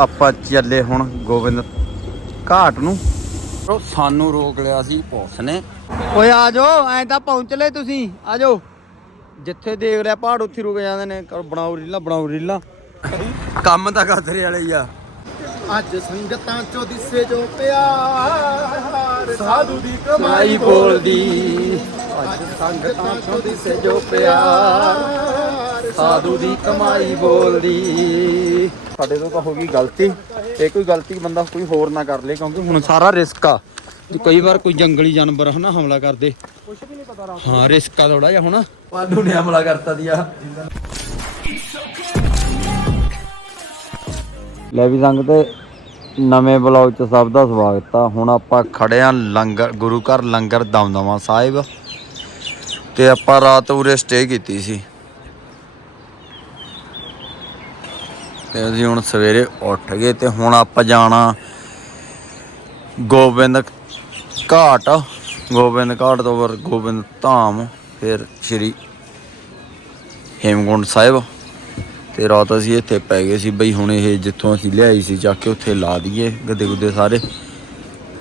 ਆਪਾਂ ਚੱਲੇ ਹੁਣ ਗੋਬਿੰਦ ਘਾਟ ਨੂੰ। ਉਹ ਸਾਨੂੰ ਰੋਕ ਲਿਆ ਸੀ ਪੁਲਿਸ ਨੇ। ਓਏ ਆ ਜਾਓ ਐਂ ਤਾਂ ਪਹੁੰਚ ਲੈ ਤੁਸੀਂ ਆ ਜਾਓ। ਜਿੱਥੇ ਦੇਖ ਲਿਆ ਪਹਾੜ ਉੱਥੇ ਰੁਕ ਜਾਂਦੇ ਨੇ। ਕਰ ਬਣਾਓ ਰੀਲਾਂ ਬਣਾਓ ਰੀਲਾਂ। ਕੰਮ ਤਾਂ ਗਾਦਰੇ ਵਾਲੇ ਹੀ ਆ। ਅੱਜ ਸੰਗਤਾਂ ਚੋਂ ਦਿਸੇ ਜੋ ਪਿਆਰ ਸਾਧੂ ਦੀ ਮਾਈ ਬੋਲਦੀ। ਅੱਜ ਸੰਗਤਾਂ ਚੋਂ ਦਿਸੇ ਜੋ ਪਿਆਰ ਸਾਧੂ ਦੀ ਕਮਾਈ ਬੋਲਦੀ। ਸਾਡੇ ਤੋਂ ਤਾਂ ਹੋ ਗਈ ਗਲਤੀ। ਇਹ ਕੋਈ ਗਲਤੀ ਬੰਦਾ ਕੋਈ ਹੋਰ ਨਾ ਕਰ ਲੇ ਕਿਉਂਕਿ ਹੁਣ ਸਾਰਾ ਰਿਸਕ ਆ। ਕਈ ਵਾਰ ਕੋਈ ਜੰਗਲੀ ਜਾਨਵਰ ਹਨਾ ਹਮਲਾ ਕਰਦੇ। ਕੁਝ ਵੀ ਨਹੀਂ ਪਤਾ ਹਾਂ ਰਿਸਕ ਆ ਥੋੜਾ ਜਿਹਾ ਹੁਣ। ਵਾਧੂ ਨੇ ਹਮਲਾ ਕਰਤਾ ਦਿਆ। ਲੈ ਵੀ ਸੰਗ ਤੇ ਨਵੇਂ ਬਲੌਗ ਚ ਸਭ ਦਾ ਸਵਾਗਤ ਆ। ਹੁਣ ਆਪਾਂ ਖੜੇ ਆ ਲੰਗਰ ਗੁਰੂ ਘਰ ਲੰਗਰ ਦਮਦਮਾ ਸਾਹਿਬ। ਤੇ ਆਪਾਂ ਰਾਤ ਉਰੇ ਸਟੇ ਕੀਤੀ ਸੀ। ਤੇ ਅਸੀਂ ਹੁਣ ਸਵੇਰੇ ਉੱਠ ਗਏ ਤੇ ਹੁਣ ਆਪਾਂ ਜਾਣਾ ਗੋਬਿੰਦ ਘਾਟ। ਗੋਬਿੰਦ ਘਾਟ ਤੋਂ ਬਾਅਦ ਗੋਬਿੰਦ ਧਾਮ, ਫਿਰ ਸ਼੍ਰੀ ਹੇਮਕੁੰਟ ਸਾਹਿਬ। ਤੇ ਰਾਤ ਅਸੀਂ ਇੱਥੇ ਪੈ ਗਏ ਸੀ ਬਈ, ਹੁਣ ਇਹ ਜਿੱਥੋਂ ਅਸੀਂ ਲਿਆਈ ਸੀ, ਚੱਕ ਕੇ ਉੱਥੇ ਲਾ ਦਈਏ ਗੱਦੇ ਗੁੱਦੇ ਸਾਰੇ।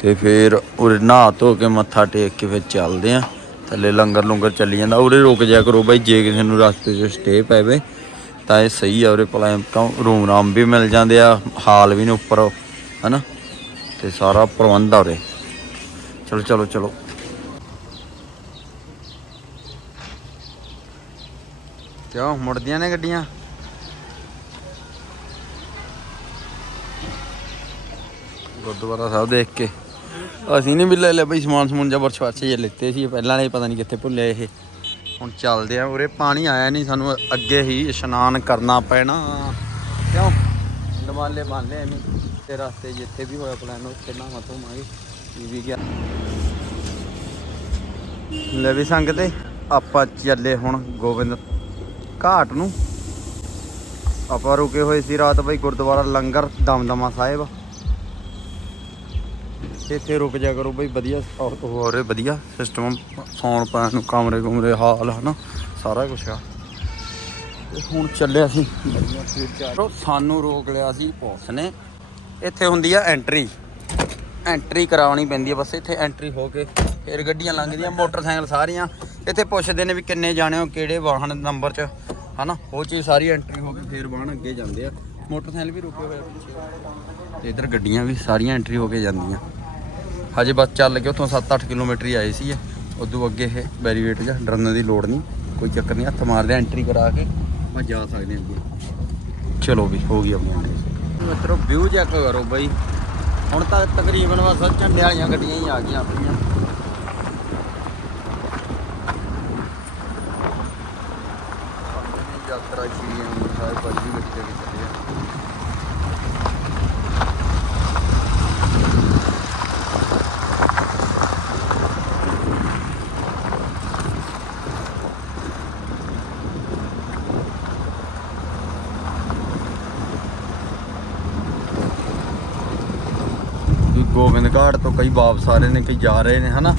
ਤੇ ਫਿਰ ਉਰੇ ਨਹਾ ਧੋ ਕੇ ਮੱਥਾ ਟੇਕ ਕੇ ਫਿਰ ਚੱਲਦੇ ਆ ਥੱਲੇ ਲੰਗਰ ਲੰਗਰ ਚੱਲੀ ਜਾਂਦਾ। ਉਰੇ ਰੁਕ ਜਾ ਕਰੋ ਬਈ, ਜੇ ਕਿਸੇ ਨੂੰ ਰਸਤੇ 'ਚ ਸਟੇ ਪੈਵੇ ਤਾਂ ਇਹ ਸਹੀ ਆ ਉਰੇ ਕੋਲ ਰੂਮ ਰਾਮ ਵੀ ਮਿਲ ਜਾਂਦੇ ਆ, ਹਾਲ ਵੀ ਨੇ ਉੱਪਰ, ਹਨਾ? ਤੇ ਸਾਰਾ ਪ੍ਰਬੰਧ ਆ ਉਰੇ ਚਲੋ ਚਲੋ ਚਲੋ। ਕਿਉਂ ਮੁੜਦੀਆਂ ਨੇ ਗੱਡੀਆਂ? ਗੁਰਦੁਆਰਾ ਸਾਹਿਬ ਦੇਖ ਕੇ। ਅਸੀਂ ਨਹੀਂ ਵੀ ਲੈ ਲਿਆ ਬਈ, ਸਮਾਨ ਸਮੂਨ ਜਬਰ ਛਵਾਚੇ ਜੇ ਲਿੱਤੇ ਸੀ, ਪਹਿਲਾਂ ਵਾਲੇ ਪਤਾ ਨਹੀਂ ਕਿੱਥੇ ਭੁੱਲੇ ਇਹ। ਹੁਣ ਚੱਲਦੇ ਆ ਉਰੇ। ਪਾਣੀ ਆਇਆ ਨਹੀਂ, ਸਾਨੂੰ ਅੱਗੇ ਹੀ ਇਸ਼ਨਾਨ ਕਰਨਾ ਪੈਣਾ। ਕਿਉਂ? ਦਮਾਲੇ ਬਾਲੇ ਐਵੇਂ ਤੇ ਰਸਤੇ ਜਿੱਥੇ ਵੀ ਹੋਇਆ ਪਲਾਨ ਉੱਥੇ ਨਾ ਮਤੋਵਾਂਗੇ ਇਹ ਵੀ ਗਿਆ। ਲੈ ਵੀ ਸੰਗ ਤੇ ਆਪਾਂ ਚੱਲੇ ਹੁਣ ਗੋਬਿੰਦ ਘਾਟ ਨੂੰ। ਆਪਾਂ ਰੁਕੇ ਹੋਏ ਸੀ ਰਾਤ ਬਈ ਗੁਰਦੁਆਰਾ ਲੰਗਰ, ਦਮਦਮਾ ਸਾਹਿਬ। ਤੇ ਇੱਥੇ ਰੁਕ ਜਾ ਕਰੋ ਬਈ, ਵਧੀਆ ਹੋ ਰਹੇ, ਵਧੀਆ ਸਿਸਟਮ ਸੌਣ ਪੈਣ ਨੂੰ, ਕਮਰੇ ਕੁਮਰੇ, ਹਾਲ, ਹਨਾ, ਸਾਰਾ ਕੁਝ ਆ। ਤੇ ਹੁਣ ਚੱਲੇ ਅਸੀਂ। ਚਲੋ, ਸਾਨੂੰ ਰੋਕ ਲਿਆ ਸੀ ਪੁਲਿਸ ਨੇ। ਇੱਥੇ ਹੁੰਦੀ ਆ ਐਂਟਰੀ ਐਂਟਰੀ ਕਰਾਉਣੀ ਪੈਂਦੀ ਆ, ਬਸ ਇੱਥੇ ਐਂਟਰੀ ਹੋ ਕੇ ਫਿਰ ਗੱਡੀਆਂ ਲੰਘਦੀਆਂ, ਮੋਟਰਸਾਈਕਲ ਸਾਰੀਆਂ। ਇੱਥੇ ਪੁੱਛਦੇ ਨੇ ਵੀ ਕਿੰਨੇ ਜਾਣੇ ਹੋ, ਕਿਹੜੇ ਵਾਹਨ ਨੰਬਰ 'ਚ, ਹਨਾ, ਉਹ ਚੀਜ਼ ਸਾਰੀ ਐਂਟਰੀ ਹੋ ਕੇ ਫਿਰ ਵਾਹਨ ਅੱਗੇ ਜਾਂਦੇ ਆ। ਮੋਟਰਸਾਈਕਲ ਵੀ ਰੁਕੇ ਹੋਏ ਆ ਪਿੱਛੇ। ਤੇ ਇਧਰ ਗੱਡੀਆਂ ਵੀ ਸਾਰੀਆਂ ਐਂਟਰੀ ਹੋ ਕੇ ਜਾਂਦੀਆਂ। ਹਜੇ ਬਸ ਚੱਲ ਕੇ ਉੱਥੋਂ 7-8 ਕਿਲੋਮੀਟਰ ਹੀ ਆਏ ਸੀ ਉਦੋਂ ਅੱਗੇ ਇਹ ਬੈਰੀਵੇਟ ਜਾਂ ਡਰਨ ਦੀ ਲੋੜ ਨਹੀਂ, ਕੋਈ ਚੱਕਰ ਨਹੀਂ, ਹੱਥ ਮਾਰਦੇ ਐਂਟਰੀ ਕਰਾ ਕੇ ਆਪਾਂ ਜਾ ਸਕਦੇ ਹਾਂ ਅੱਗੇ। ਚਲੋ ਵੀ, ਹੋ ਗਈ ਆਪਣੀ ਐਂਟਰੀ ਮਿੱਤਰੋ ਵਿਊ ਚੈੱਕ ਕਰੋ ਬਾਈ। ਹੁਣ ਤਾਂ ਤਕਰੀਬਨ ਬਸ ਝੰਡੇ ਵਾਲੀਆਂ ਗੱਡੀਆਂ ਹੀ ਆ ਗਈਆਂ ਆਪਣੀਆਂ ਯਾਤਰਾ ਸ਼੍ਰੀ ਅੰਮ੍ਰਿਤਸਰ ਸਾਹਿਬ ਵਾਲੀ ਗੱਡੀ ਤੇ ਚੱਲੇ ਆ ਵੀ ਗੋਬਿੰਦ ਘਾਟ ਤੋਂ ਕਈ ਵਾਪਸ ਆ ਰਹੇ ਨੇ ਕਈ ਜਾ ਰਹੇ ਨੇ ਹਨਾ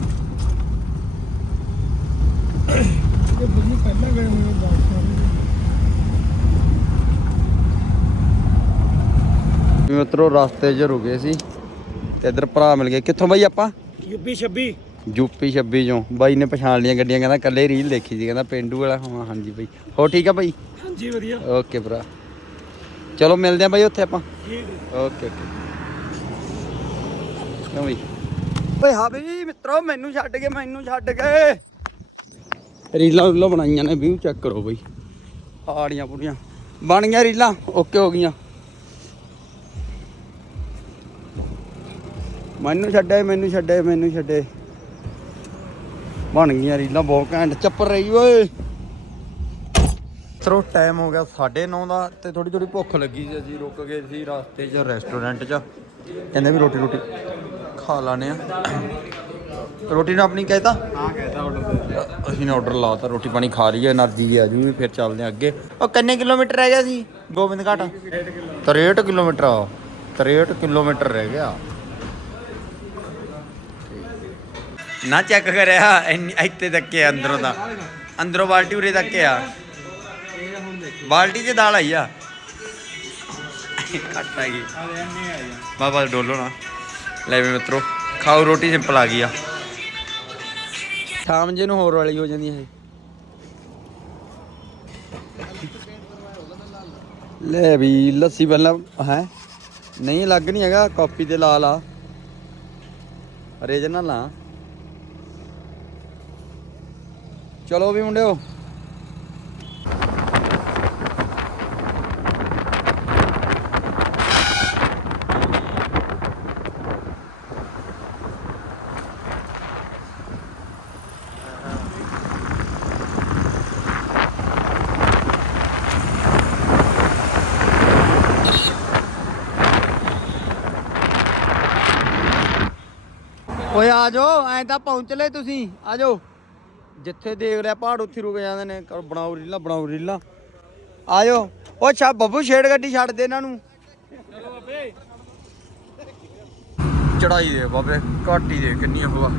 ਇਹ ਬਜੀ ਪਹਿਲਾਂ ਗਏ ਹੋਏ ਬਾਦਸ਼ਾਹ ਵੀ ਮਿੱਤਰੋ ਰਸਤੇ 'ਚ ਰੁਕੇ ਸੀ ਤੇ ਇੱਧਰ ਭਰਾ ਮਿਲ ਗਏ ਕਿੱਥੋਂ ਬਾਈ ਆਪਾਂ ਯੂਪੀ 26 ਯੂਪੀ 26 ਚੋਂ ਬਾਈ ਨੇ ਪਛਾਣ ਲੀਆਂ ਗੱਡੀਆਂ ਕਹਿੰਦਾ ਕੱਲੇ ਰੀਲ ਦੇਖੀ ਸੀ ਕਹਿੰਦਾ ਪਿੰਡੂ ਵਾਲਾ ਹਾਂ ਹਾਂਜੀ ਬਾਈ ਹੋ ਠੀਕ ਆ ਬਾਈ ਹਾਂਜੀ ਵਧੀਆ ਓਕੇ ਭਰਾ ਚਲੋ ਮਿਲਦੇ ਆ ਬਾਈ ਉੱਥੇ ਆਪਾਂ ਠੀਕ ਓਕੇ ਓਕੇ ਕਿਉਂ ਬਈ? ਓਏ ਹਾਂ ਬਈ ਮਿੱਤਰੋ ਮੈਨੂੰ ਛੱਡ ਕੇ ਮੈਨੂੰ ਛੱਡ ਕੇ। ਰੀਲਾਂ ਰੂਲਾਂ ਬਣਾਈਆਂ ਨੇ ਵਿਊ ਚੈੱਕ ਕਰੋ ਬਈ। ਆੜੀਆਂ ਪੂੜੀਆਂ। ਬਣ ਗਈਆਂ ਰੀਲਾਂ ਓਕੇ ਹੋ ਗਈਆਂ। ਮੈਨੂੰ ਛੱਡੇ ਮੈਨੂੰ ਛੱਡੇ ਮੈਨੂੰ ਛੱਡੇ। ਬਣ ਗਈਆਂ ਰੀਲਾਂ ਬਹੁਤ ਘੈਂਟ। ਚੱਪਰ ਰਹੀ ਓਏ। ਚਲੋ ਟਾਈਮ ਹੋ ਗਿਆ 9:30 ਦਾ ਤੇ ਥੋੜੀ ਥੋੜੀ ਭੁੱਖ ਲੱਗੀ ਸੀ ਅਸੀਂ ਰੁਕ ਗਏ ਸੀ ਰਸਤੇ 'ਚ ਰੈਸਟੋਰੈਂਟ 'ਚ। ਕਹਿੰਦੇ ਵੀ ਰੋਟੀ ਰੋਟੀ ਖਾ ਲਾਣੇ ਆ। ਰੋਟੀ ਨੂੰ ਆਪਣੀ ਕਹਿਤਾ? ਹਾਂ ਕਹਿਤਾ ਆਰਡਰ ਦੇ ਅਸੀਂ ਨੇ ਆਰਡਰ ਲਾਤਾ, ਰੋਟੀ ਪਾਣੀ ਖਾ ਲਈਏ એનર્ਜੀ ਆ ਜੂਗੀ ਫਿਰ ਚੱਲਦੇ ਆ ਅੱਗੇ। ਉਹ ਕਿੰਨੇ ਕਿਲੋਮੀਟਰ ਰਹਿ ਗਿਆ ਸੀ? ਗੋਬਿੰਦ ਘਾਟ? 63 ਕਿਲੋਮੀਟਰ 63 ਕਿਲੋਮੀਟਰ ਰਹਿ ਗਿਆ। ਨਾ ਚੈੱਕ ਕਰਿਆ ਇੱਥੇ ਤੱਕ ਕੇ ਅੰਦਰੋਂ ਦਾ। ਅੰਦਰੋਂ ਬਾਲਟੀ ਉਰੇ ਤੱਕ ਆ। ਬਾਲਟੀ 'ਚ ਦਾਲ ਆਈ ਆ। ਕੱਟ ਬਾਬਾ, ਡੋਲੋ ਨਾ। ਲੈ ਵੀ ਮਿੱਤਰੋ, ਖਾਓ ਰੋਟੀ ਸਿੰਪਲ ਆ ਗਈ ਆ। ਸ਼ਾਮ ਜੇ ਨੂੰ ਹੋਰ ਵਾਲੀ ਹੋ ਜਾਂਦੀ ਹੈ ਲੈ ਵੀ, ਲੱਸੀ ਪਹਿਲਾਂ, ਹੈ? ਨਹੀਂ ਲੱਗ ਨਹੀਂ ਹੈਗਾ, ਕਾਪੀ ਤੇ ਲਾ ਲਾ ਰੀਜਨਲ ਆ। ਚਲੋ ਵੀ ਮੁੰਡਿਓ ਓਏ ਆ ਜਾਓ ਐਂ ਤਾਂ ਪਹੁੰਚ ਲੈ ਤੁਸੀਂ ਆ ਜਾਓ। ਜਿੱਥੇ ਦੇਖ ਲਿਆ ਪਹਾੜ ਉੱਥੇ ਰੁਕ ਜਾਂਦੇ ਨੇ। ਕਰ ਬਣਾਓ ਰੀਲਾ ਬਣਾਓ ਰੀਲਾ। ਆ ਜਾਓ। ਓ ਛਾ ਬੱਬੂ ਛੇੜ ਗੱਡੀ ਛੱਡ ਦੇ ਇਹਨਾਂ ਨੂੰ। ਚਲੋ ਬਾਬੇ। ਚੜਾਈ ਦੇ ਬਾਬੇ ਘਾਟੀ ਦੇ ਕਿੰਨੀ ਹਵਾ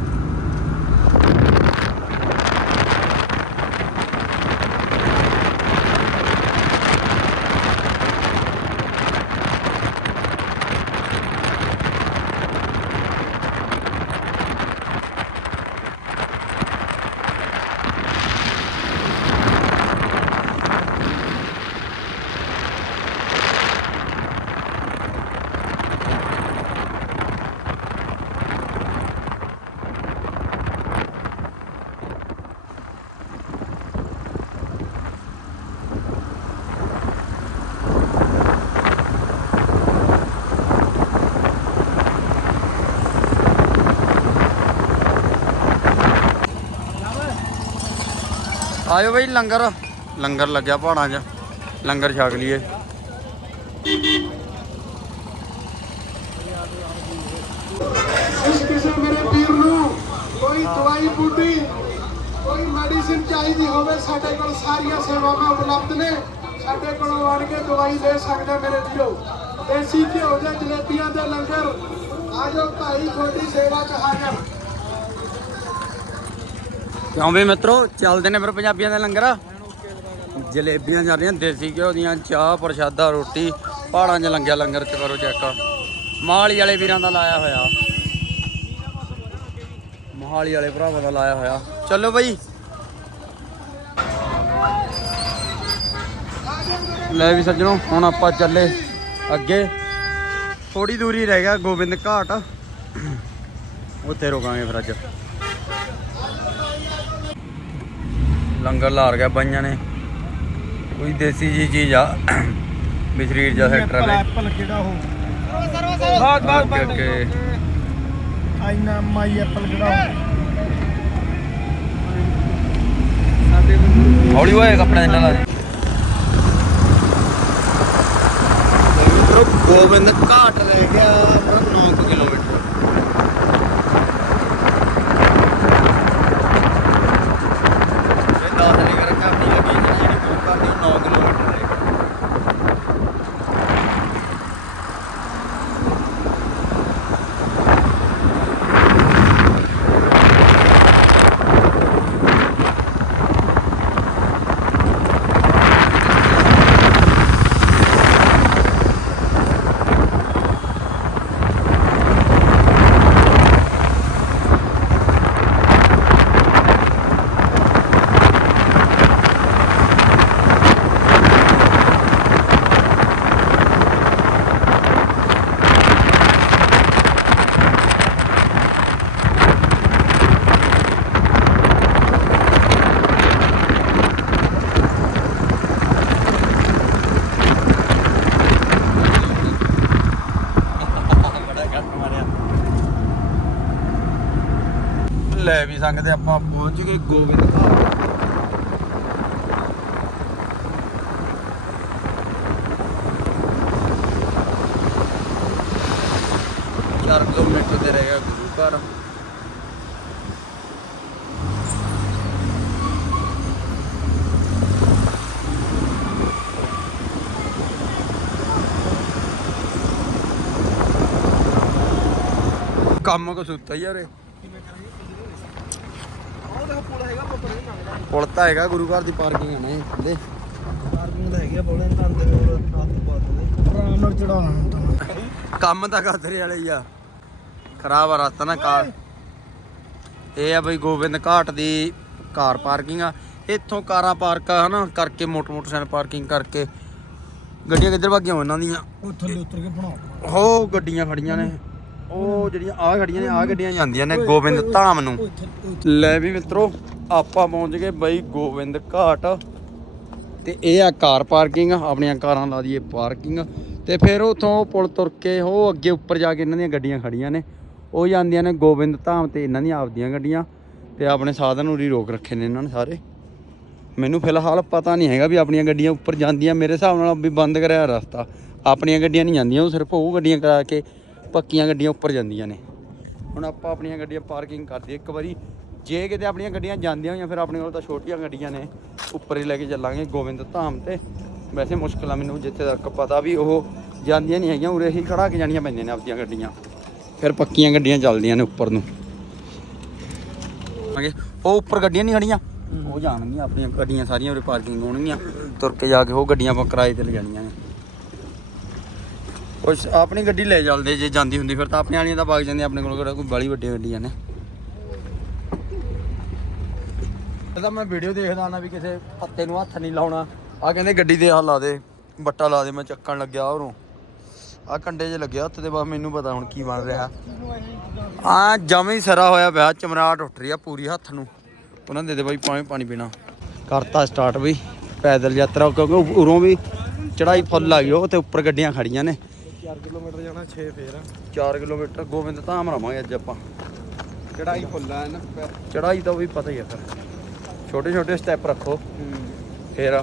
ਆਇਓ ਬਈ ਲੰਗਰ। ਲੰਗਰ ਲੱਗਿਆ ਪਹਾੜਾਂ 'ਚ। ਲੰਗਰ ਛਕ ਲਈਏ। ਇਸ ਕਿਸੇ ਮੇਰੇ ਵੀਰ ਨੂੰ ਕੋਈ ਦਵਾਈ ਬੂਟੀ, ਕੋਈ ਮੈਡੀਸਿਨ ਚਾਹੀਦੀ ਹੋਵੇ, ਸਾਡੇ ਕੋਲ ਸਾਰੀਆਂ ਸੇਵਾਵਾਂ ਉਪਲਬਧ ਨੇ। ਸਾਡੇ ਕੋਲੋਂ ਆਣ ਕੇ ਦਵਾਈ ਲੈ ਸਕਦੇ ਮੇਰੇ ਵੀਰੋ। ਦੇਸੀ ਘਿਓ ਦੇ ਜਲੇਬੀਆਂ ਦੇ ਲੰਗਰ। ਆਜੋ ਭਾਈ, ਤੁਹਾਡੀ ਸੇਵਾ 'ਚ ਹਾਜ਼ਰ। ਕਿਉਂ ਵੀ ਮਿੱਤਰੋ? ਚੱਲਦੇ ਨੇ ਫਿਰ ਪੰਜਾਬੀਆਂ ਦੇ ਲੰਗਰ। ਜਲੇਬੀਆਂ ਚੱਲ ਰਹੀਆਂ, ਦੇਸੀ ਘਿਓ ਦੀਆਂ, ਚਾਹ, ਪ੍ਰਸ਼ਾਦਾ, ਰੋਟੀ, ਪਹਾੜਾਂ 'ਚ ਲੰਗਿਆ ਲੰਗਰ ਚ ਕਰੋ। ਚੈੱਕ ਮੋਹਾਲੀ ਵਾਲੇ ਵੀਰਾਂ ਦਾ ਲਾਇਆ ਹੋਇਆ। ਮੋਹਾਲੀ ਵਾਲੇ ਭਰਾਵਾਂ ਦਾ ਲਾਇਆ ਹੋਇਆ। ਚਲੋ ਬਾਈ। ਲੈ ਵੀ ਸੱਜਣੋ, ਹੁਣ ਆਪਾਂ ਚੱਲੇ ਅੱਗੇ। ਥੋੜੀ ਦੂਰੀ ਰਹਿ ਗਿਆ ਗੋਬਿੰਦ ਘਾਟ। ਉੱਥੇ ਰੁਕਾਂਗੇ ਫਿਰ ਅੱਜ। ਲੰਗਰ ਲਾਰ ਗਿਆ ਬਾਈਆਂ ਨੇ। ਕੋਈ ਦੇਸੀ ਜੀ ਚੀਜ਼ ਆ ਵੀ ਸਰੀਰ ਜਾ ਸੈਕਟਰ ਰਵੇ ਐਪਲ ਕਿਹੜਾ ਉਹ? ਅੱਗੇ ਅੱਗੇ ਆਈਨਾ ਮਾਈ ਐਪਲ ਕਿਹੜਾ ਹੌਲੀ ਹੋਏ ਕੱਪੜੇ ਇਹਨਾਂ ਦਾ ਗੋਬਿੰਦ ਘਾਟ ਰਹਿ ਗਿਆ ਆਪਣਾ 9 ਕਿਲੋਮੀਟਰ ਇਹ 10 ਲੀਟਰ ਕਾਪੀ ਲੱਗੀ ਜਿਹੜੀ ਗੁਰੂ ਘਰ ਦੀ 9 ਕਿਲੋਮੀਟਰ ਰਹਿ ਗਿਆ ਬੜਾ ਕੱਟ ਮਾਰਿਆ ਲੈ ਆਪਾਂ ਪਹੁੰਚ ਗਏ ਗੋਬਿੰਦ ਘਾਟ। ਚਾਰ ਕਿਲੋਮੀਟਰ ਤੇ ਰਹਿ ਗਿਆ ਗੁਰੂ ਘਰ। ਕੰਮ ਕੋ ਸੁੱਤਾ ਹੀ ਆ ਪੁਲ ਤਾਂ ਹੈਗਾ ਗੁਰੂ ਘਰ ਦੀ ਪਾਰਕਿੰਗ ਹੈ ਨਾ ਇਹ ਥੱਲੇ ਪਾਰਕਿੰਗ ਦਾ ਹੈਗਾ ਬੋਲੇ ਤਾਂ ਅੰਦਰ ਹੋਰ ਆਰਾਮ ਨਾਲ ਚੜਾਉਣਾ ਕੰਮ ਤਾਂ ਵਾਲੇ ਹੀ ਆ। ਖਰਾਬ ਆ ਰਸਤਾ ਨਾ ਕਾਰ। ਇਹ ਆ ਬਈ ਗੋਬਿੰਦ ਘਾਟ ਦੀ ਕਾਰ ਪਾਰਕਿੰਗ ਆ। ਇੱਥੋਂ ਕਾਰਾਂ ਪਾਰਕ ਆ ਹਨਾ ਕਰਕੇ ਮੋਟਰ ਮੋਟਰਸਾਈਕਲ ਪਾਰਕਿੰਗ ਕਰਕੇ। ਗੱਡੀਆਂ ਕਿੱਧਰ ਭਾਗੀਆਂ ਉਹਨਾਂ ਦੀਆਂ? ਉਹ ਥੱਲੇ ਉਤਰ ਕੇ ਬਣਾਓ ਹੋ ਗੱਡੀਆਂ ਖੜੀਆਂ ਨੇ। ਉਹ ਜਿਹੜੀਆਂ ਆ ਖੜੀਆਂ ਨੇ ਆ ਗੱਡੀਆਂ ਜਾਂਦੀਆਂ ਨੇ ਗੋਬਿੰਦ ਧਾਮ ਨੂੰ। ਲੈ ਵੀ ਮਿੱਤਰੋ ਆਪਾਂ ਪਹੁੰਚ ਗਏ ਬਈ ਗੋਬਿੰਦ ਘਾਟ। ਤੇ ਇਹ ਆ ਕਾਰ ਪਾਰਕਿੰਗ ਆਪਣੀਆਂ ਕਾਰਾਂ ਲਾ ਦਈਏ ਪਾਰਕਿੰਗ। ਤੇ ਫਿਰ ਉਥੋਂ ਪੁਲ ਤੁਰ ਕੇ ਉਹ ਅੱਗੇ ਉੱਪਰ ਜਾ ਕੇ ਇਹਨਾਂ ਦੀਆਂ ਗੱਡੀਆਂ ਖੜੀਆਂ ਨੇ। ਉਹ ਜਾਂਦੀਆਂ ਨੇ ਗੋਬਿੰਦ ਧਾਮ ਤੇ ਇਹਨਾਂ ਦੀਆਂ ਆਪਦੀਆਂ ਗੱਡੀਆਂ। ਤੇ ਆਪਣੇ ਸਾਧਨ ਉਰੀ ਰੋਕ ਰੱਖੇ ਨੇ ਇਹਨਾਂ ਨੇ ਸਾਰੇ। ਮੈਨੂੰ ਫਿਲਹਾਲ ਪਤਾ ਨਹੀਂ ਹੈਗਾ ਵੀ ਆਪਣੀਆਂ ਗੱਡੀਆਂ ਉੱਪਰ ਜਾਂਦੀਆਂ। ਮੇਰੇ ਹਿਸਾਬ ਨਾਲ ਵੀ ਬੰਦ ਕਰਿਆ ਰਸਤਾ। ਆਪਣੀਆਂ ਗੱਡੀਆਂ ਨਹੀਂ ਜਾਂਦੀਆਂ ਉਹ ਸਿਰਫ ਉਹ ਗੱਡੀਆਂ ਕਰਾ ਕੇ ਪੱਕੀਆਂ ਗੱਡੀਆਂ ਉੱਪਰ ਜਾਂਦੀਆਂ ਨੇ। ਹੁਣ ਆਪਾਂ ਆਪਣੀਆਂ ਗੱਡੀਆਂ ਪਾਰਕਿੰਗ ਕਰਦੇ ਇੱਕ ਵਾਰੀ ਜੇ ਕਿਤੇ ਆਪਣੀਆਂ ਗੱਡੀਆਂ ਜਾਂਦੀਆਂ ਹੋਈਆਂ, ਫਿਰ ਆਪਣੇ ਕੋਲ ਤਾਂ ਛੋਟੀਆਂ ਗੱਡੀਆਂ ਨੇ। ਉੱਪਰ ਹੀ ਲੈ ਕੇ ਚੱਲਾਂਗੇ ਗੋਬਿੰਦ ਧਾਮ ਤੇ। ਵੈਸੇ ਮੁਸ਼ਕਲ ਆ ਮੈਨੂੰ ਜਿੱਥੇ ਤੱਕ ਪਤਾ ਵੀ ਉਹ ਜਾਂਦੀਆਂ ਨਹੀਂ ਹੈਗੀਆਂ, ਉਰੇ ਹੀ ਖੜਾ ਕੇ ਜਾਣੀਆਂ ਪੈਂਦੀਆਂ ਨੇ ਆਪਣੀਆਂ ਗੱਡੀਆਂ। ਫਿਰ ਪੱਕੀਆਂ ਗੱਡੀਆਂ ਚੱਲਦੀਆਂ ਨੇ ਉੱਪਰ ਨੂੰ। ਆਗੇ ਉਹ ਉੱਪਰ ਗੱਡੀਆਂ ਨਹੀਂ ਖੜੀਆਂ ਉਹ ਜਾਣਗੀਆਂ ਆਪਣੀਆਂ ਗੱਡੀਆਂ ਸਾਰੀਆਂ, ਉਰੇ ਪਾਰਕਿੰਗ ਹੋਣਗੀਆਂ। ਤੁਰ ਕੇ ਜਾ ਕੇ ਉਹ ਗੱਡੀਆਂ ਆਪਾਂ ਕਿਰਾਏ ਤੇ ਲੈ ਜਾਣੀਆਂ ਨੇ। ਕੁਛ ਆਪਣੀ ਗੱਡੀ ਲੈ ਜਾਂਦੇ ਜੇ ਜਾਂਦੀ ਹੁੰਦੀ, ਫਿਰ ਤਾਂ ਆਪਣੇ ਵਾਲੀਆਂ ਤਾਂ ਵਗ ਜਾਂਦੀਆਂ, ਆਪਣੇ ਕੋਲ ਕਿਹੜਾ ਕੋਈ ਬਾਲੀ ਵੱਡੀਆਂ ਗੱਡੀਆਂ ਨੇ। ਤਾਂ ਮੈਂ ਵੀਡੀਓ ਦੇਖਦਾ ਨਾ ਵੀ ਕਿਸੇ ਪੱਤੇ ਨੂੰ ਹੱਥ ਨਹੀਂ ਲਾਉਣਾ। ਆ ਕਹਿੰਦੇ ਗੱਡੀ ਦੇ ਆਹ ਲਾ ਦੇ, ਬੱਟਾ ਲਾ ਦੇ, ਮੈਂ ਚੱਕਣ ਲੱਗਿਆ ਉਹਨੂੰ। ਆ ਕੰਡੇ 'ਚ ਲੱਗਿਆ ਹੱਥ ਦੇ ਬਾਅਦ ਮੈਨੂੰ ਪਤਾ ਹੁਣ ਕੀ ਬਣ ਰਿਹਾ। ਆ ਜਮੇ ਸਰਾ ਹੋਇਆ ਪਿਆ ਚਮਰਾਟ ਉੱਠ ਰਹੀ ਆ ਪੂਰੀ ਹੱਥ ਨੂੰ। ਉਹਨਾਂ ਦੇ ਦੇ ਬਾਈ ਪਾਣੀ ਪਾਣੀ ਪੀਣਾ। ਕਰਤਾ ਸਟਾਰਟ ਵੀ, ਪੈਦਲ ਯਾਤਰਾ, ਕਿਉਂਕਿ ਉਰੋਂ ਵੀ ਚੜਾਈ ਫੁੱਲ ਆ ਗਈ, ਉਹ ਤੇ ਉੱਪਰ ਗੱਡੀਆਂ ਖੜੀਆਂ ਨੇ। 4 ਕਿਲੋਮੀਟਰ ਜਾਣਾ 6 ਫੇਰ। 4 ਕਿਲੋਮੀਟਰ ਗੋਬਿੰਦ ਧਾਮ ਰਵਾਂਗੇ ਅੱਜ ਆਪਾਂ। ਚੜਾਈ ਫੁੱਲਾ ਹੈ ਨਾ ਚੜਾਈ ਤਾਂ ਵੀ ਪਤਾ ਹੀ ਆ ਫਿਰ। ਛੋਟੇ ਛੋਟੇ ਸਟੈਪ ਰੱਖੋ। ਫੇਰ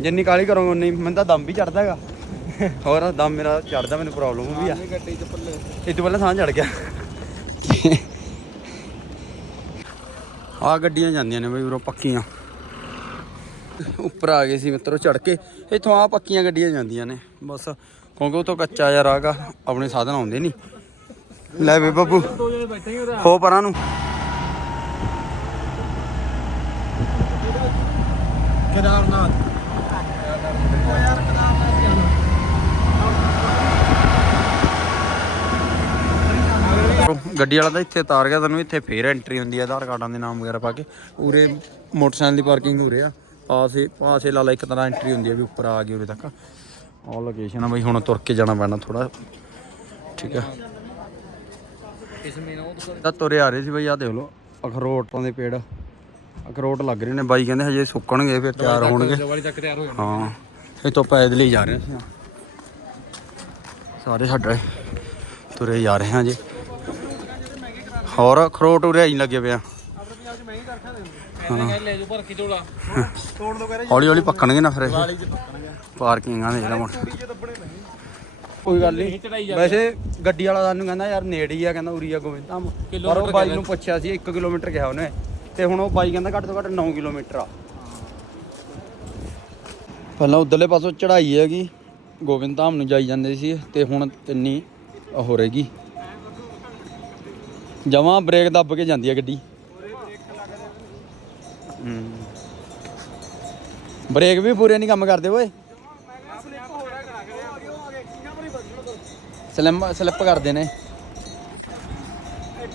ਜਿੰਨੀ ਕਾਲੀ ਕਰੋਗੇ ਉਨੀ ਮੈਨੂੰ ਤਾਂ ਦਮ ਵੀ ਚੜਦਾ ਹੈਗਾ। ਹੋਰ ਦਮ ਮੇਰਾ ਚੜਦਾ ਮੈਨੂੰ ਪ੍ਰੋਬਲਮ ਵੀ ਆ। ਗੱਡੀ ਚ ਪੱਲੇ। ਇਹ ਤੋਂ ਪਹਿਲਾਂ ਸਾਹ ਚੜ ਗਿਆ। ਆ ਗੱਡੀਆਂ ਜਾਂਦੀਆਂ ਨੇ ਬਈ ਉਰੋਂ ਪੱਕੀਆਂ। ਉੱਪਰ ਆ ਗਏ ਸੀ ਮਿੱਤਰੋ ਚੜ ਕੇ। ਇੱਥੋਂ ਆ ਪੱਕੀਆਂ ਗੱਡੀਆਂ ਜਾਂਦੀਆਂ ਨੇ। ਬਸ ਕਿਉਂਕਿ ਉਹ ਤੋਂ ਕੱਚਾ ਜਿਹਾ ਰਾਹ ਗਾ ਆਪਣੇ ਸਾਧਨ ਆਉਂਦੇ ਨਹੀਂ। ਲੈ ਵੇ ਬੱਬੂ ਹੀ ਹੋ ਪਰਾਂ ਨੂੰ। ਕੇਦਾਰਨਾਥ। ਗੱਡੀ ਵਾਲਾ ਤਾਂ ਇੱਥੇ ਤਾਰ ਗਿਆ ਤੈਨੂੰ ਇੱਥੇ ਫੇਰ ਐਂਟਰੀ ਹੁੰਦੀ ਹੈ ਆਧਾਰ ਕਾਰਡਾਂ ਦੇ ਨਾਮ ਵਗੈਰਾ ਪਾ ਕੇ। ਉਰੇ ਮੋਟਰਸਾਈਕਲ ਦੀ ਪਾਰਕਿੰਗ ਉਰੇ ਆ। ਪਾਸੇ ਪਾਸੇ ਲਾ ਲਾ ਇੱਕ ਤਰ੍ਹਾਂ ਐਂਟਰੀ ਹੁੰਦੀ ਹੈ ਵੀ ਉੱਪਰ ਆ ਗਈ ਉਰੇ ਤੱਕ। ਆਹ ਲੋਕੇਸ਼ਨ ਆ ਬਈ ਹੁਣ ਤੁਰ ਕੇ ਜਾਣਾ ਪੈਣਾ ਥੋੜਾ ਠੀਕ ਆ। ਇਸ ਮਹੀਨਾ ਉਹ ਤਾਂ ਤੁਰੇ ਆ ਰਹੇ ਸੀ ਬਈ ਆ ਦੇਖ ਲਓ ਅਖਰੋਟਾਂ ਦੇ ਪੇੜ। ਅਖਰੋਟ ਲੱਗ ਰਹੇ ਨੇ ਬਾਈ ਕਹਿੰਦੇ ਹਜੇ ਸੁੱਕਣਗੇ ਫਿਰ ਤਿਆਰ ਹੋਣਗੇ। ਹੋ ਹਾਂ ਇਹ ਤੋਂ ਪੈਦਲ ਹੀ ਜਾ ਰਹੇ ਸੀ ਸਾਰੇ ਸਾਡੇ ਤੁਰੇ ਜਾ ਰਹੇ ਹਾਂ ਜੀ ਹੋਰ ਅਖਰੋਟ ਉਰੇ ਆਈ ਲੱਗੇ ਪਿਆ। ਕਹਿੰਦੇ ਲੈ ਜੋ ਭਰ ਕੇ ਝੋਲਾ ਤੋੜ ਦੋ ਕਰੇ ਹੌਲੀ ਹੌਲੀ ਪੱਕਣਗੇ ਨਾ ਫਿਰ ਇਹ। ਦੀਵਾਲੀ ਚ ਪੱਕਣਗੇ। ਪਾਰਕਿੰਗਾਂ ਦੇ ਜਿਹੜਾ ਹੁਣ ਕੋਈ ਗੱਲ ਨਹੀਂ। ਵੈਸੇ ਗੱਡੀ ਵਾਲਾ ਸਾਨੂੰ ਕਹਿੰਦਾ ਯਾਰ ਨੇੜੇ ਹੀ ਆ ਕਹਿੰਦਾ ਉਰੀ ਆ ਪਰ ਉਹ ਬਾਈ। ਨੂੰ ਪੁੱਛਿਆ ਸੀ 1 ਕਿਲੋਮੀਟਰ ਕਿਹਾ ਉਹਨੇ। ਤੇ ਹੁਣ ਉਹ ਬਾਈ ਕਹਿੰਦਾ ਘੱਟ ਤੋਂ ਘੱਟ 9 ਕਿਲੋਮੀਟਰ ਆ। ਪਹਿਲਾਂ ਉਧਰਲੇ ਪਾਸੋਂ ਚੜਾਈ ਹੈਗੀ। ਗੋਬਿੰਦ ਧਾਮ ਨੂੰ ਜਾਈ ਜਾਂਦੇ ਸੀ ਤੇ ਹੁਣ ਤਿੰਨੀ ਹੋ ਰਹੇਗੀ ਜਮਾਂ ਬ੍ਰੇਕ ਦੱਬ ਕੇ ਜਾਂਦੀ ਹੈ ਗੱਡੀ। ਬ੍ਰੇਕ ਵੀ ਪੂਰੇ ਨਹੀਂ ਕੰਮ ਕਰਦੇ ਓਏ। ਸਲਿਮ ਸਲਿੱਪ ਕਰਦੇ ਨੇ।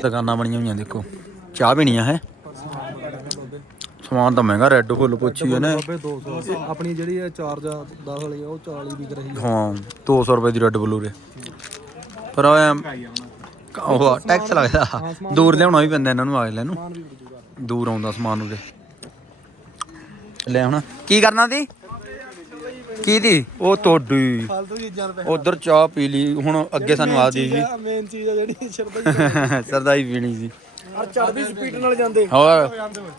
ਦੁਕਾਨਾਂ ਬਣੀਆਂ ਹੋਈਆਂ ਦੇਖੋ। ਚਾਹ ਪੀਣੀਆਂ ਹੈ? ਸਮਾਨ ਤਾਂ ਮਹਿੰਗਾ ਰੈੱਡ ਫੁੱਲ ਪੁੱਛੀ 200 ਆਪਣੀ ਜਿਹੜੀ ਇਹ ਚਾਰਜ 10 ਵਾਲੀ ਉਹ 40 ਵਿਕ ਰਹੀ ਹਾਂ 200 ਰੁਪਏ ਦੀ ਰੈੱਡ ਬਲੂ ਰੇ ਪਰ ਉਹ ਟੈਕਸ ਲੱਗਦਾ। ਦੂਰ ਲਿਆਉਣਾ ਵੀ ਪੈਂਦਾ ਇਹਨਾਂ ਨੂੰ ਅਗਲੇ ਨੂੰ ਦੂਰ ਆਉਂਦਾ ਸਮਾਨ ਉਰੇ। ਲੈ ਹੁਣ। ਕੀ ਕਰਨਾ ਤੀ ਕੀ ਦੀ ਉਹ ਤੁਹਾਡੀ। ਉਧਰ ਚਾਹ ਪੀ ਲਈ ਹੁਣ ਅੱਗੇ ਸਾਨੂੰ ਆ ਦੀ। ਜੀ ਸਰਦਾਈ ਪੀਣੀ ਸੀ। ਔਰ ਚੜਦੀ ਸਪੀਡ ਨਾਲ ਜਾਂਦੇ। ਹੋਰ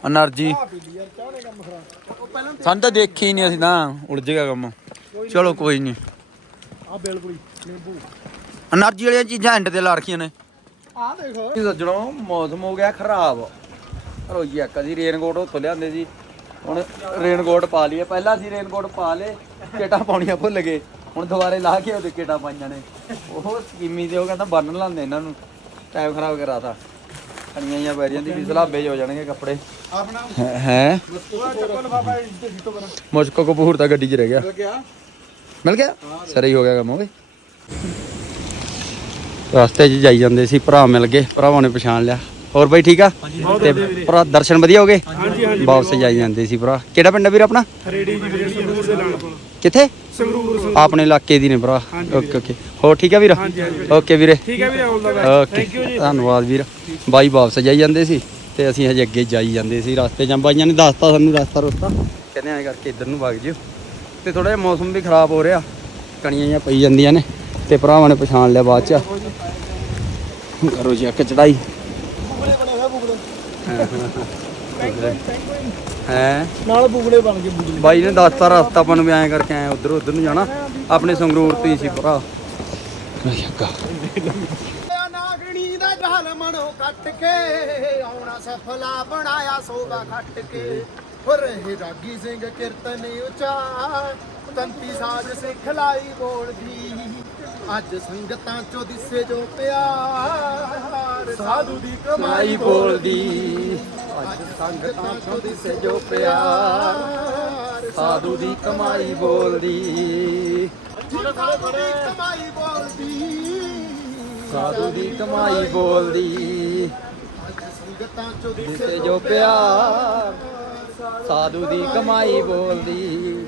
એનર્ਜੀ ਸਾਨੂੰ ਤਾਂ ਦੇਖੀ ਹੀ ਨਹੀਂ ਅਸੀਂ ਤਾਂ ਉਲਝ ਗਿਆ ਕੰਮ। ਚਲੋ ਕੋਈ ਨਹੀਂ ਆ ਬੇਲਪੁਰੀ ਨਿੰਬੂ। એનર્ਜੀ ਵਾਲੀਆਂ ਚੀਜ਼ਾਂ ਐਂਡ ਤੇ ਲਾ ਰੱਖੀਆਂ ਨੇ। ਆ ਦੇਖੋ। ਸੱਜਣੋ ਮੌਸਮ ਹੋ ਗਿਆ ਖਰਾਬ। ਰੋਈਆ ਕਦੀ ਰੇਨਕੋਟ ਉੱਥੋਂ ਲਿਆਂਦੇ ਸੀ। ਹੁਣ ਰੇਨਕੋਟ ਪਾ ਲਈਏ। ਪਹਿਲਾਂ ਅਸੀਂ ਰੇਨਕੋਟ ਪਾ ਲੇ ਕਿਟਾ ਪਾਉਣੀਆਂ ਭੁੱਲ ਗਏ। ਹੁਣ ਦੁਬਾਰੇ ਲਾ ਕੇ ਉਹਦੇ ਕਿਟਾ ਪਾਈਆਂ ਨੇ। ਉਹ ਸਕੀਮੀ ਤੇ ਉਹ ਕਹਿੰਦਾ ਬੰਨ ਲਾਂਦੇ ਇਹਨਾਂ ਨੂੰ। ਟਾਈਮ ਖਰਾਬ ਕਰਾਤਾ। ਕਣੀਆਂ ਜਾਂ ਬੈਰੀਆਂ ਦੀ ਵੀ ਸਲਾਬੇ ਹੋ ਜਾਣਗੇ ਕੱਪੜੇ। ਆਪਣਾ ਹੈ? ਮੁਸ਼ਕੋ ਕਪੂਰ ਤਾਂ ਗੱਡੀ 'ਚ ਰਹਿ ਗਿਆ। ਮਿਲ ਗਿਆ? ਸਰੇ ਹੋ ਗਿਆ ਕੰਮ ਓਏ ਰਸਤੇ 'ਚ ਜਾਈ ਜਾਂਦੇ ਸੀ ਭਰਾ ਮਿਲ ਗਏ। ਭਰਾਵਾਂ ਨੇ ਪਛਾਣ ਲਿਆ। ਹੋਰ ਬਾਈ ਠੀਕ ਆ? ਤੇ ਭਰਾ ਦਰਸ਼ਨ ਵਧੀਆ ਹੋ ਗਏ? ਹਾਂਜੀ ਹਾਂਜੀ ਵਾਪਸ ਜਾਈ ਜਾਂਦੇ ਸੀ ਭਰਾ। ਕਿਹੜਾ ਪਿੰਡ ਆ ਵੀਰ ਆਪਣਾ? ਰੇੜੀ ਜੀ ਵੀਰੇ ਸੰਗਰੂਰ ਦੇ ਨਾਲ ਕਿੱਥੇ? ਸੰਗਰੂਰ। ਆਪਣੇ ਇਲਾਕੇ ਦੀ ਨੇ ਭਰਾ। Okay okay. ਹੋਰ ਠੀਕ ਆ ਵੀਰ। ਓਕੇ ਵੀਰੇ। ਠੀਕ ਹੈ ਵੀਰੇ ਓਕੇ। ਜੀ। ਧੰਨਵਾਦ ਵੀਰ। ਬਾਈ ਵਾਪਸ ਜਾਈ ਜਾਂਦੇ ਸੀ ਤੇ ਅਸੀਂ ਹਜੇ ਅੱਗੇ ਜਾਈ ਜਾਂਦੇ ਸੀ ਰਸਤੇ ਜਾਂ ਬਾਈਆਂ ਨੇ ਦੱਸਤਾ ਸਾਨੂੰ ਰਸਤਾ ਰਸਤਾ। ਕਹਿੰਦੇ ਐਂ ਕਰਕੇ ਇੱਧਰ ਨੂੰ ਵਗ ਜਿਓ। ਤੇ ਥੋੜਾ ਜਿਹਾ ਮੌਸਮ ਵੀ ਖਰਾਬ ਹੋ ਰਿਹਾ। ਕਣੀਆਂ ਜਿਹੀਆਂ ਪਈ ਜਾਂਦੀਆਂ ਨੇ। ਤੇ ਭਰਾਵਾਂ ਨੇ ਪਛਾਣ ਲਿਆ ਬਾਅਦ ਚ। ਕਰੋ ਜੀ ਇੱਕ ਚੜਾਈ। ਹੈ? ਨਾਲ ਬੁਗਲੇ ਬਣ ਗਏ ਬੁਗਲੇ ਬਾਈ ਨੇ ਦੱਸਤਾ ਰਸਤਾ ਆਪਾਂ ਨੂੰ ਵੀ ਐਂ ਕਰਕੇ ਐ ਉਧਰ ਉਧਰ ਨੂੰ ਜਾਣਾ। ਆਪਣੇ ਸੰਗਰੂਰ ਤੋਂ ਹੀ ਸੀ ਭਰਾ। ਅੱਗਾ ਨਾਗਣੀ ਦਾ ਢਾਲ ਮਨੋ ਕੱਟ ਕੇ ਆਉਣਾ ਸਫਲਾ ਬਣਾਇਆ ਸੋਗਾ ਖੱਟ ਕੇ। ਹੋ ਰਹੇ ਰਾਗੀ ਸਿੰਘ ਕੀਰਤਨ ਉਚਾ ਤੰਤੀ ਸਾਜ ਸਿਖਲਾਈ ਬੋਲਦੀ ਅੱਜ ਸੰਗਤਾਂ ਚੋਂ ਦਿਸੇ ਜੋ ਪਿਆਰ ਸਾਧੂ ਦੀ ਮਾਈ ਕਮਾਈ ਬੋਲਦੀ। ਅੱਜ ਸੰਗਤਾਂ ਚੋਂ ਦਿਸੇ ਜੋ ਪਿਆਰ ਸਾਧੂ ਦੀ ਕਮਾਈ ਬੋਲਦੀ। ਸਾਧੂ ਦੀ ਕਮਾਈ ਬੋਲਦੀ। ਸਾਧੂ ਦੀ ਕਮਾਈ ਬੋਲਦੀ। ਅੱਜ ਸੰਗਤਾਂ ਚੋਂ ਦਿਸੇ ਦਿਸੇ ਜੋ ਪਿਆਰ ਸਾਧੂ ਦੀ ਕਮਾਈ ਬੋਲਦੀ।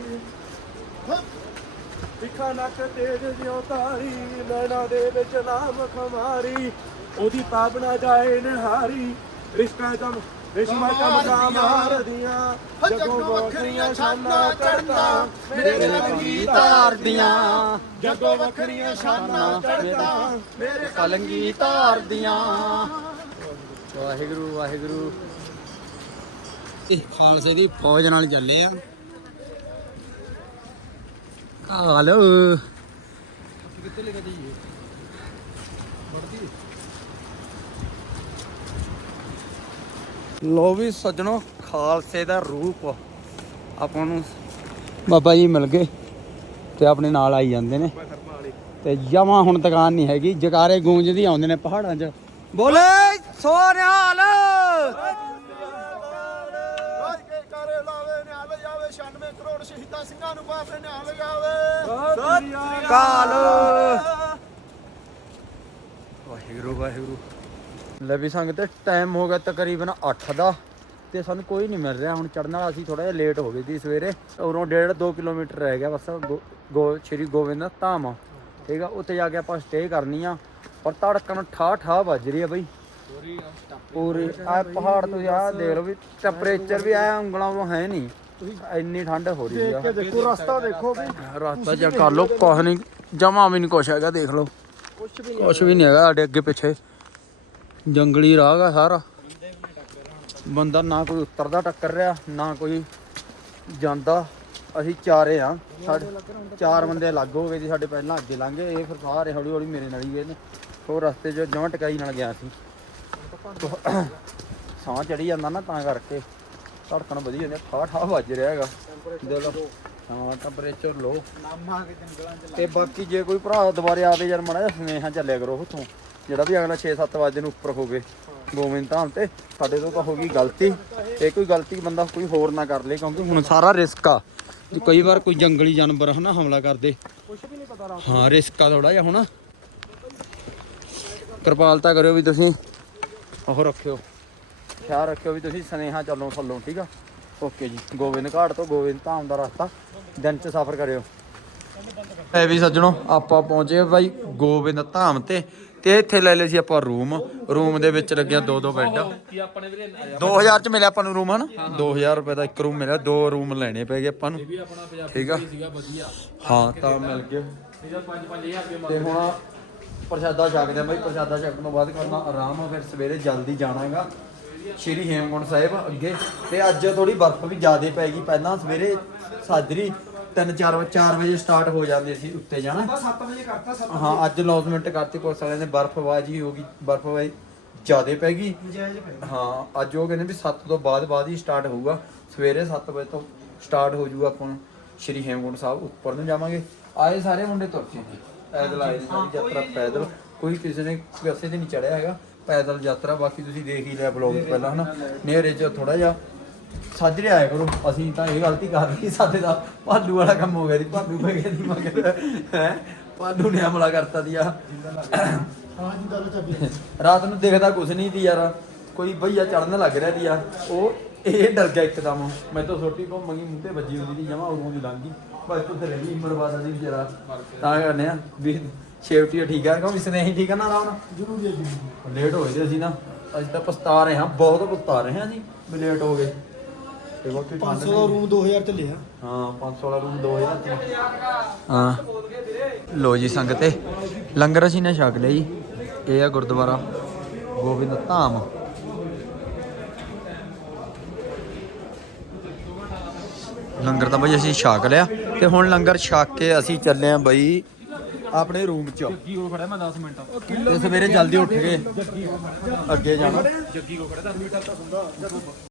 ਦਿਖਾ ਨੱਕ ਤੇਜ ਜਿਉ ਤਾਰੀ ਨੈਣਾ ਦੇ ਵਿੱਚ ਨਾਮ ਖਮਾਰੀ ਉਹਦੀ ਪਾਵਨਾ ਜਾਏ ਨਿਹਾਰੀ। ਰਿਸ਼ਕਾ ਜਮ ਰਿਸ਼ਮਾ ਚਮਕਾ ਮਾਰਦੀਆਂ ਜਗੋ ਵੱਖਰੀਆਂ ਛਾਨਾਂ ਚੜਦਾ ਮੇਰੇ ਰੰਗੀ ਤਾਰਦੀਆਂ ਜਗੋ ਵੱਖਰੀਆਂ ਛਾਨਾਂ ਚੜਦਾ ਮੇਰੇ ਕਲੰਗੀ ਤਾਰਦੀਆਂ ਵਾਹਿਗੁਰੂ ਵਾਹਿਗੁਰੂ। ਇਹ ਖਾਲਸੇ ਦੀ ਫੌਜ ਨਾਲ ਚੱਲੇ ਆ। ਲੋ ਵੀ ਸੱਜਣੋ ਖਾਲਸੇ ਦਾ ਰੂਪ ਆਪਾਂ ਨੂੰ ਬਾਬਾ ਜੀ ਮਿਲ ਗਏ ਤੇ ਆਪਣੇ ਨਾਲ ਆਈ ਜਾਂਦੇ ਨੇ। ਤੇ ਜਮਾ ਹੁਣ ਦੁਕਾਨ ਨਹੀਂ ਹੈਗੀ ਜਕਾਰੇ ਗੂੰਜਦੀ ਆਉਂਦੇ ਨੇ ਪਹਾੜਾਂ 'ਚ। ਬੋਲੇ ਸੋਨਿਹਾਲ ਵਾਹਿਗੁਰੂ ਵਾਹਿਗੁਰੂ। ਲੈ ਸੰਗ ਤੇ ਟਾਈਮ ਹੋ ਗਿਆ ਤਕਰੀਬਨ 8 ਦਾ ਤੇ ਸਾਨੂੰ ਕੋਈ ਨਹੀਂ ਮਿਲ ਰਿਹਾ। ਹੁਣ ਚੜਨ ਵਾਲਾ ਅਸੀਂ ਥੋੜਾ ਜਿਹਾ ਲੇਟ ਹੋ ਗਏ ਸੀ ਸਵੇਰੇ। ਉਰੋਂ ਡੇਢ 2 ਕਿਲੋਮੀਟਰ ਰਹਿ ਗਿਆ ਬਸ। ਗੋ ਸ਼੍ਰੀ ਗੋਬਿੰਦ ਧਾਮ। ਠੀਕ ਆ, ਉੱਥੇ ਜਾ ਕੇ ਆਪਾਂ ਸਟੇ ਕਰਨੀ ਆ। ਪਰ ਤੜਕਣ ਠਾ ਠਾ ਵੱਜ ਰਹੀ ਆ ਬਈ। ਪੂਰੀ ਆ, ਪਹਾੜ ਤੋਂ ਆ ਦੇਖ ਲਓ ਵੀ ਟੈਂਪਰੇਚਰ ਵੀ ਆਇਆ ਉਂਗਲਾਂ ਉਹ ਹੈ ਨਹੀਂ। ਇੰਨੀ ਠੰਡ ਹੋ ਰਹੀ ਆ। ਦੇਖੋ ਰਸਤਾ ਦੇਖੋ ਵੀ। ਰਸਤਾ ਚੈੱਕ ਕਰ ਲਓ ਕੁਛ ਨਹੀਂ ਜਮਾ ਵੀ ਨਹੀਂ ਕੁਛ ਹੈਗਾ ਦੇਖ ਲਓ। ਕੁਛ ਵੀ ਨਹੀਂ ਹੈਗਾ ਸਾਡੇ ਅੱਗੇ ਪਿੱਛੇ। ਜੰਗਲੀ ਰਾਹ ਗਾ ਸਾਰਾ। ਬੰਦਾ ਨਾ ਕੋਈ ਉਤਰਦਾ ਟੱਕਰ ਰਿਹਾ ਨਾ ਕੋਈ ਜਾਂਦਾ। ਅਸੀਂ ਚਾਰੇ ਆ। ਸਾਡੇ ਚਾਰ ਬੰਦੇ ਅਲੱਗ ਹੋ ਗਏ ਜੀ ਸਾਡੇ ਪਹਿਲਾਂ ਅੱਗੇ ਲੰਘੇ ਇਹ ਫਿਰ ਸਾਰੇ ਹੌਲੀ ਹੌਲੀ ਮੇਰੇ ਨਾਲ ਹੀ ਗਏ ਨੇ। ਹੋਰ ਰਸਤੇ 'ਚ ਜਮਾਂ ਟਕਾਈ ਨਾਲ ਗਿਆ ਸੀ। ਸਾਹ ਚੜੀ ਜਾਂਦਾ ਨਾ ਤਾਂ ਕਰਕੇ। ਧੜਕਣ ਵਧੀ ਜਾਂਦੀ ਠਾ ਠਾ ਵੱਜ ਰਿਹਾ ਹੈਗਾ। ਦੇ ਹਾਂ ਟੈਂਪਰੇਚਰ ਲੋ ਤੇ ਬਾਕੀ ਜੇ ਕੋਈ ਭਰਾ ਦੁਬਾਰੇ ਆਵੇ ਯਾਰ, ਮੜਾ ਸੁਨੇਹਾ ਚੱਲਿਆ ਕਰੋ ਉਥੋਂ, ਜਿਹੜਾ ਵੀ ਅਗਲਾ 6-7 ਵਜੇ ਨੂੰ ਉੱਪਰ ਹੋਵੇ ਗੋਬਿੰਦ ਧਾਮ ਤੇ, ਸਾਡੇ ਤੋਂ ਤਾਂ ਹੋ ਗਈ ਗਲਤੀ। ਇਹ ਕੋਈ ਗਲਤੀ ਬੰਦਾ ਕੋਈ ਹੋਰ ਨਾ ਕਰ ਲੇ, ਕਿਉਂਕਿ ਹੁਣ ਸਾਰਾ ਰਿਸਕ ਆ। ਕਈ ਵਾਰ ਕੋਈ ਜੰਗਲੀ ਜਾਨਵਰ ਹਨਾ, ਹਮਲਾ ਕਰਦੇ। ਹਾਂ, ਰਿਸਕ ਆ ਥੋੜਾ ਜਿਹਾ ਹੁਣ। ਕਿਰਪਾਲਤਾ ਕਰਿਓ ਵੀ ਤੁਸੀਂ। ਉਹ ਰੱਖਿਓ। ਖਿਆਲ ਰੱਖਿਓ ਵੀ ਤੁਸੀਂ ਸਨੇਹਾ ਚੱਲੋ ਥੱਲੋਂ, ਠੀਕ ਆ? ਓਕੇ ਜੀ, ਗੋਬਿੰਦ ਘਾਟ ਤੋਂ ਗੋਬਿੰਦ ਧਾਮ ਦਾ ਰਸਤਾ, ਦਿਨ ਚ ਸਫ਼ਰ ਕਰਿਓ। ਐ ਵੀ ਸੱਜਣੋ, ਆਪਾਂ ਪਹੁੰਚੇ ਬਾਈ ਗੋਬਿੰਦ ਧਾਮ ਤੇ ਤੇ ਇੱਥੇ ਲੈ ਲਏ ਸੀ ਆਪਾਂ ਰੂਮ। ਰੂਮ ਦੇ ਵਿੱਚ ਲੱਗਿਆ ਦੋ ਦੋ ਬੈੱਡ। 2000 ਚ ਮਿਲਿਆ ਆਪਾਂ ਨੂੰ ਰੂਮ, ਹਨ? 2000 ਰੁਪਏ ਦਾ ਇੱਕ ਰੂਮ ਮਿਲਿਆ, ਦੋ ਰੂਮ ਲੈਣੇ ਪੈ ਗਏ ਆਪਾਂ ਨੂੰ। ਠੀਕ ਆ? ਹਾਂ, ਤਾਂ ਮਿਲ ਗਏ। ਤੇ ਹੁਣ ਪ੍ਰਸ਼ਾਦਾ ਛਕਦੇ ਆ ਬਾਈ, ਪ੍ਰਸ਼ਾਦਾ ਛਕਣ ਤੋਂ ਬਾਅਦ ਕਰਨਾ ਆਰਾਮ ਆ ਫਿਰ ਸਵੇਰੇ ਜਲਦੀ ਜਾਣਾਗਾ ਸ਼੍ਰੀ ਹੇਮਕੁੰਟ ਸਾਹਿਬ ਅੱਗੇ। ਤੇ ਅੱਜ ਥੋੜੀ ਬਰਫ਼ ਵੀ ਜ਼ਿਆਦੇ ਪੈ ਗਈ। ਪਹਿਲਾਂ ਸਵੇਰੇ ਸਾਜਰੀ 3-4 ਵਜੇ 4 ਵਜੇ ਸਟਾਰਟ ਹੋ ਜਾਂਦੇ ਸੀ ਉੱਤੇ ਜਾਣਾ। 7 ਵਜੇ ਕਰਤਾ 7 ਹਾਂ ਅੱਜ ਅਨਾਉਂਸਮੈਂਟ ਕਰਤੀ ਪੁਲਿਸ ਵਾਲਿਆਂ ਨੇ। ਬਰਫ਼ਬਾਜੀ ਹੋ ਗਈ। ਬਰਫ਼ਬਾਜੀ ਜ਼ਿਆਦੇ ਪੈ ਗਈ। ਹਾਂ ਅੱਜ ਉਹ ਕਹਿੰਦੇ ਵੀ 7 ਤੋਂ ਬਾਅਦ ਬਾਅਦ ਹੀ ਸਟਾਰਟ ਹੋਊਗਾ। ਸਵੇਰੇ 7 ਵਜੇ ਤੋਂ ਸਟਾਰਟ ਹੋ ਜਾਊਗਾ ਆਪਾਂ ਸ਼੍ਰੀ ਹੇਮਕੁੰਟ ਸਾਹਿਬ ਉੱਪਰ ਨੂੰ ਜਾਵਾਂਗੇ। ਆਏ ਸਾਰੇ ਮੁੰਡੇ ਤੁਰ ਕੇ ਪੈਦਲ ਆਏ ਨੇ ਯਾਤਰਾ ਪੈਦਲ। ਕੋਈ ਕਿਸੇ ਨੇ ਕਿਸੇ ਤੇ ਨਹੀਂ ਚੜਿਆ ਹੈਗਾ। ਪੈਦਲ ਯਾਤਰਾ, ਬਾਕੀ ਤੁਸੀਂ ਦੇਖ ਹੀ ਲਿਆ ਬਲੌਗ ਪਹਿਲਾਂ, ਹਨਾ? ਨੇਰੇ 'ਚ ਥੋੜਾ ਜਿਹਾ ਸਾਜਰੇ ਆਇਆ ਕਰੋ। ਅਸੀਂ ਤਾਂ ਇਹ ਗਲਤੀ ਕਰ ਲਈ, ਸਾਡੇ ਦਾ ਭਾਲੂ ਵਾਲਾ ਕੰਮ ਹੋ ਗਿਆ ਦੀ ਭਾਲੂ ਪੈ ਗਿਆ ਦੀ ਮਗਰ ਹੈ? ਭਾਲੂ ਨੇ ਹਮਲਾ ਕਰਤਾ ਦਿਆ ਹਾਂ ਰਾਤ ਨੂੰ ਦੇਖਦਾ ਕੁਛ ਨਹੀਂ ਦੀ ਯਾਰ। ਕੋਈ ਭਈਆ ਚੜਨ ਲੱਗ ਰਿਹਾ ਦੀ ਆ। ਉਹ, ਇਹ ਡਰ ਗਿਆ ਇੱਕਦਮ। ਮੈਂ ਤਾਂ ਛੋਟੀ ਘੁੰਮ ਗਈ ਮੂੰਹ ਤੇ ਵੱਜੀ ਹੁੰਦੀ ਦੀ ਜਮਾ ਉਦੋਂ ਦੀ ਲੰਘ ਬਸ ਤੂੰ ਤੇ ਰਹੀ ਮਰਵਾਦਾ ਦੀ ਵਿਚਾਰਾ। ਤਾਂ ਕਰਨੇ ਆ, ਵੀ ਸੇਫਟੀ ਠੀਕ ਆ ਕਿਉਂ ਇਸਨੇ ਹੀ ਠੀਕ ਆ ਨਾ ਰਾਵਣ ਜ਼ਰੂਰੀ ਜੀ ਲੇਟ ਹੋਏ ਤੇ ਅਸੀਂ ਨਾ। ਅਸੀਂ ਤਾਂ ਪਛਤਾ ਰਹੇ ਹਾਂ ਬਹੁਤ ਪਛਤਾ ਰਹੇ ਹਾਂ ਜੀ ਵੀ ਲੇਟ ਹੋ ਗਏ। ਤੇ ਬਾਕੀ 500 ਦਾ ਰੂਮ 2000 ਚ ਲਿਆ। ਹਾਂ 500 ਵਾਲਾ ਰੂਮ 2000 ਚ। ਹਾਂ। ਲੋ ਜੀ ਸੰਗਤੇ ਲੰਗਰ ਅਸੀਂ ਨੇ ਛਕ ਲਿਆ ਜੀ। ਇਹ ਆ ਗੁਰਦੁਆਰਾ ਗੋਬਿੰਦ ਧਾਮ। ਲੰਗਰ ਤਾਂ ਬਈ ਅਸੀਂ ਛਕ ਲਿਆ ਤੇ ਹੁਣ ਲੰਗਰ ਛਕ ਕੇ ਅਸੀਂ ਚੱਲੇ ਆ ਬਈ ਆਪਣੇ ਰੂਮ 'ਚ। ਜੱਗੀ ਕੋ ਖੜਾ ਮੈਂ 10 ਮਿੰਟ। ਤੇ ਸਵੇਰੇ ਜਲਦੀ ਉੱਠ ਕੇ ਅੱਗੇ ਜਾਣਾ। ਜੱਗੀ ਕੋ ਖੜਾ 10 ਮਿੰਟ ਤੱਕ ਹੁੰਦਾ।